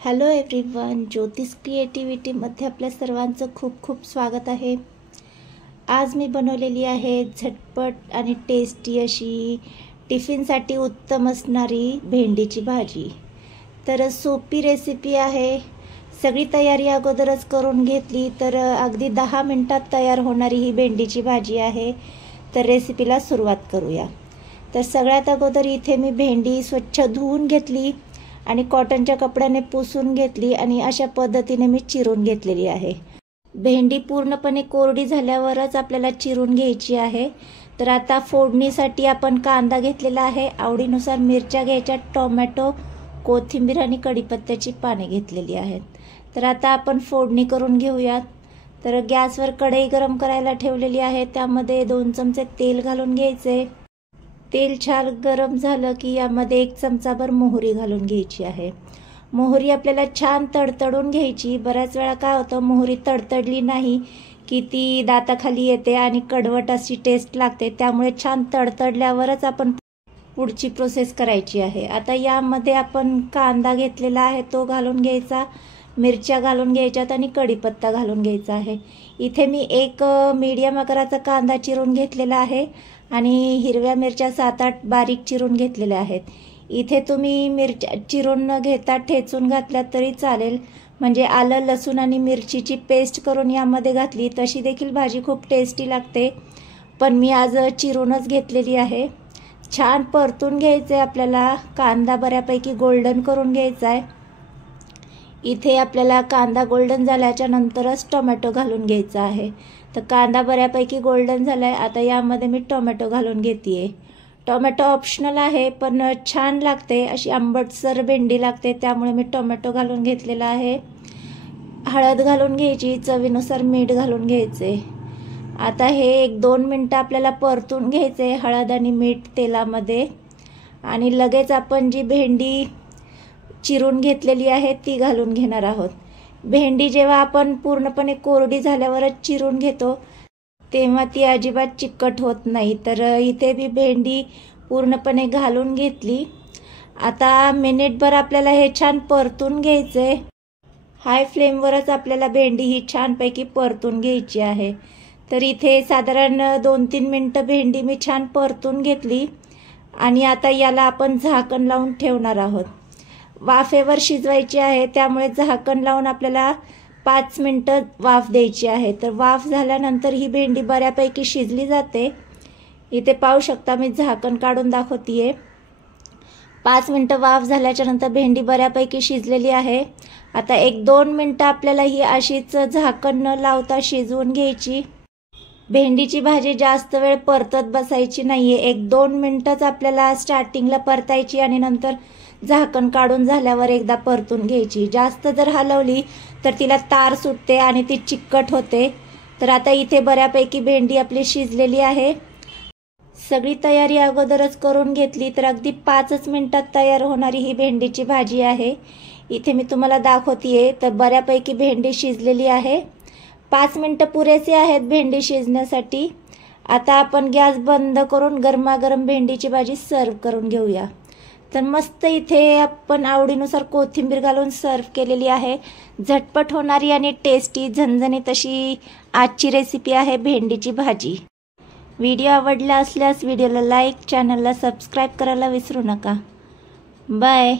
Hello everyone, ज्योतिष क्रिएटिव्हिटीमध्ये आपल्या सर्वांचं खूप खूप स्वागत आहे। आज मी बनवलेली आहे झटपट आणि टेस्टी अशी टिफिनसाठी उत्तम असणारी भेंडीची भाजी। तर सोपी रेसिपी आहे। सगळी तयारी अगोदरच करून घेतली तर अगदी 10 मिनिटात तयार होणारी ही भेंडीची भाजी आहे। तर रेसिपीला सुरुवात करूया। तर सगळ्यात अगोदर इथे मी भेंडी स्वच्छ धुवून घेतली आणि कॉटनच्या कपड्याने पुसून घेतली आणि अशा पद्धतीने मी चिरून घेतलेली आहे। भेंडी पूर्णपणे कोरडी झाल्यावरच आपल्याला चिरून घ्यायची आहे। तर आता फोडणीसाठी आपण कांदा घेतलेला आहे, आवडीनुसार मिरच्या घ्यायच्या, टोमॅटो, कोथिंबीर आणि कढीपत्त्याची पाने घेतलेली आहेत। तर आता आपण फोडणी करून घेऊयात। तर गॅसवर कढई गरम करायला ठेवलेली आहे, त्यामध्ये 2 चमचे तेल घालून घ्यायचे। तेल छान गरम झालं की यामध्ये 1 चमचाभर मोहरी घालून घ्यायची आहे। मोहरी आपल्याला छान तडतडून घ्यायची। बऱ्याच वेळा काय होतं, मोहरी तडतडली नाही की ती दाताखाली येते आणि कडवट अशी टेस्ट लागते। त्यामुळे छान तडतडल्यावरच आपण पुढची प्रोसेस करायची आहे। आता यामध्ये आपण कांदा घेतलेला आहे तो घालून घ्यायचा, मिरच्या घालून घ्यायच्यात आणि कढीपत्ता घालून घ्यायचा आहे। इथे मी 1 मीडियम आकाराचा कांदा चिरून घेतलेला आहे आणि हिरव्या मिरच्या 7-8 बारीक चिरून घेतलेल्या आहेत। इथे तुम्ही मिरच्या चिरून न घेता ठेचून घातल्यात तरी चालेल, म्हणजे आलं, लसूण आणि मिरचीची पेस्ट करून यामध्ये घातली तशी देखील भाजी खूप टेस्टी लागते, पण मी आज चिरूनच घेतलेली आहे। छान परतून घ्यायचे आपल्याला, कांदा बऱ्यापैकी गोल्डन करून घ्यायचा आहे। इथे आपल्याला कांदा गोल्डन झाल्याच्या नंतरच टोमॅटो घालून घ्यायचा आहे। तर कांदा बऱ्यापैकी गोल्डन झालाय, आता यामध्ये मी टोमॅटो घालून घेतेय। टोमॅटो ऑप्शनल आहे पण छान लागते, अशी आंबटसर भेंडी लागते, त्यामुळे मी टोमॅटो घालून घेतलेला आहे। हळद घालून घ्यायची, चवीनुसार मीठ घालून घ्यायचे। आता हे 1-2 मिनिटं आपल्याला परतून घ्यायचे हळद आणि मीठ तेलामध्ये, आणि लगेच आपण जी भेंडी चिरून घेतलेली आहे ती घालून घेणार आहोत। भेंडी जेव्हा आपण पूर्णपणे कोरडी झाल्यावरच चिरून घेतो तेव्हा ती अजिबात चिकट होत नाही। तर इथे मी भेंडी पूर्णपणे घालून घेतली। आता मिनिटभर आपल्याला हे छान परतून घ्यायचे। हाय फ्लेमवरच आपल्याला भेंडी ही छानपैकी परतून घ्यायची आहे। तर इथे साधारण 2-3 मिनिटं भेंडी मी छान परतून घेतली आणि आता याला आपण झाकण लावून ठेवणार आहोत। वाफेवर शिजवायची आहे, त्यामुळे झाकण लावून आपल्याला 5 मिनिटं वाफ द्यायची आहे। तर वाफ झाल्यानंतर ही भेंडी बऱ्यापैकी शिजली जाते। इथे पाहू शकता, मी झाकण काढून दाखवतेय। 5 मिनिटं वाफ झाल्याच्या नंतर भेंडी बऱ्यापैकी शिजलेली आहे। आता 1-2 मिनिटं आपल्याला ही अशीच झाकण न लावता शिजवून घ्यायची। भेंडीची भाजी जास्त वेळ परतत बसायची नाहीये, 1-2 मिनिटच आपल्याला स्टार्टिंगला परतायची आणि नंतर झाकण काढून झाल्यावर एकदा परतून घ्यायची। जास्त जर हलवली तर तिला तार सुटते आणि ती चिकट होते। तर आता इथे बऱ्यापैकी भेंडी आपली शिजलेली आहे। सगळी तयारी अगोदरच करून घेतली तर अगदी 5च मिनिटात तयार होणारी ही भेंडीची भाजी आहे। इथे मी तुम्हाला दाखवतेय, तर बऱ्यापैकी भेंडी शिजलेली आहे। 5 मिनिटं पुरेसे आहेत भेंडी शिजण्यासाठी। आता आपण गॅस बंद करून गरमागरम भेंडीची भाजी सर्व करून घेऊया। तर मस्त इथे आपण आवडीनुसार कोथिंबीर घालून सर्व केलेली आहे। झटपट होणारी आणि टेस्टी झणझणीत अशी आजची रेसिपी आहे भेंडीची भाजी। व्हिडिओ आवडला असल्यास व्हिडिओला लाईक, चॅनलला सबस्क्राईब करायला विसरू नका। बाय।